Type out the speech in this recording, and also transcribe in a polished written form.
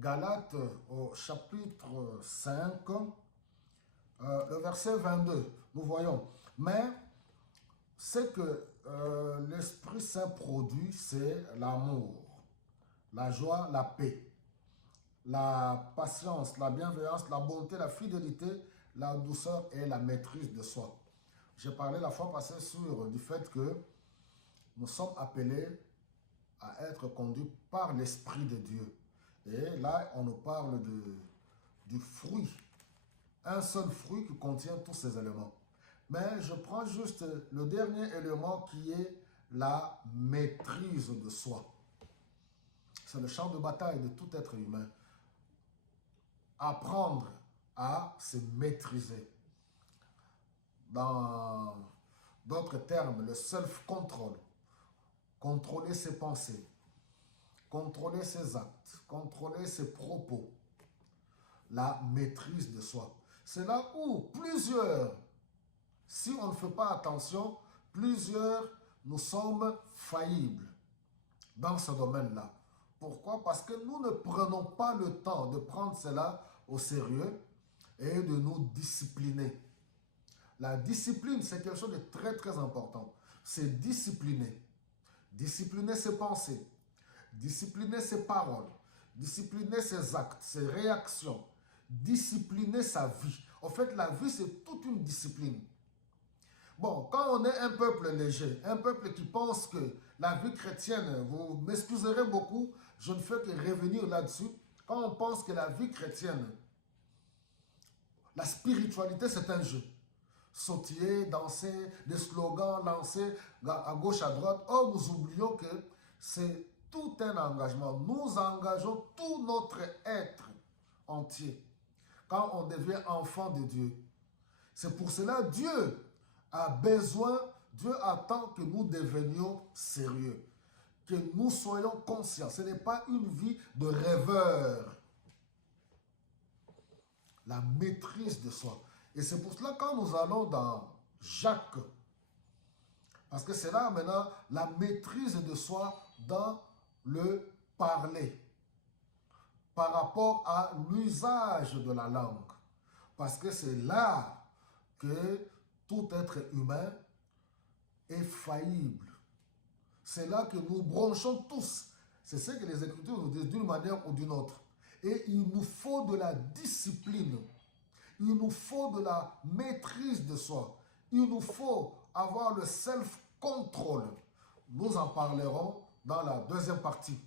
Galates au chapitre 5, le verset 22, nous voyons. Mais ce que l'Esprit Saint produit, c'est l'amour, la joie, la paix, la patience, la bienveillance, la bonté, la fidélité, la douceur et la maîtrise de soi. J'ai parlé la fois passée du fait que nous sommes appelés à être conduits par l'Esprit de Dieu. Et là, on nous parle du fruit, un seul fruit qui contient tous ces éléments. Mais je prends juste le dernier élément qui est la maîtrise de soi. C'est le champ de bataille de tout être humain. Apprendre à se maîtriser. Dans d'autres termes, le self-control. Contrôler ses pensées, contrôler ses actes, contrôler ses propos. La maîtrise de soi. C'est là où plusieurs, si on ne fait pas attention, plusieurs, nous sommes faillibles dans ce domaine-là. Pourquoi? Parce que nous ne prenons pas le temps de prendre cela au sérieux et de nous discipliner. La discipline, c'est quelque chose de très très important. C'est discipliner. Discipliner ses pensées, discipliner ses paroles, discipliner ses actes, ses réactions, discipliner sa vie. En fait, la vie, c'est toute une discipline. Bon, quand on est un peuple léger, un peuple qui pense que la vie chrétienne, vous m'excuserez beaucoup, je ne fais que revenir là-dessus, quand on pense que la vie chrétienne, la spiritualité, c'est un jeu. Sautiller, danser, des slogans lancés à gauche, à droite. Or, nous oublions que c'est tout un engagement. Nous engageons tout notre être entier quand on devient enfant de Dieu. C'est pour cela que Dieu a besoin, Dieu attend que nous devenions sérieux, que nous soyons conscients. Ce n'est pas une vie de rêveur. La maîtrise de soi. Et c'est pour cela que quand nous allons dans Jacques, parce que c'est là maintenant la maîtrise de soi dans le parler, par rapport à l'usage de la langue. Parce que c'est là que tout être humain est faillible. C'est là que nous bronchons tous. C'est ce que les Écritures nous disent d'une manière ou d'une autre. Et il nous faut de la discipline. Il nous faut de la maîtrise de soi. Il nous faut avoir le self-control. Nous en parlerons dans la deuxième partie.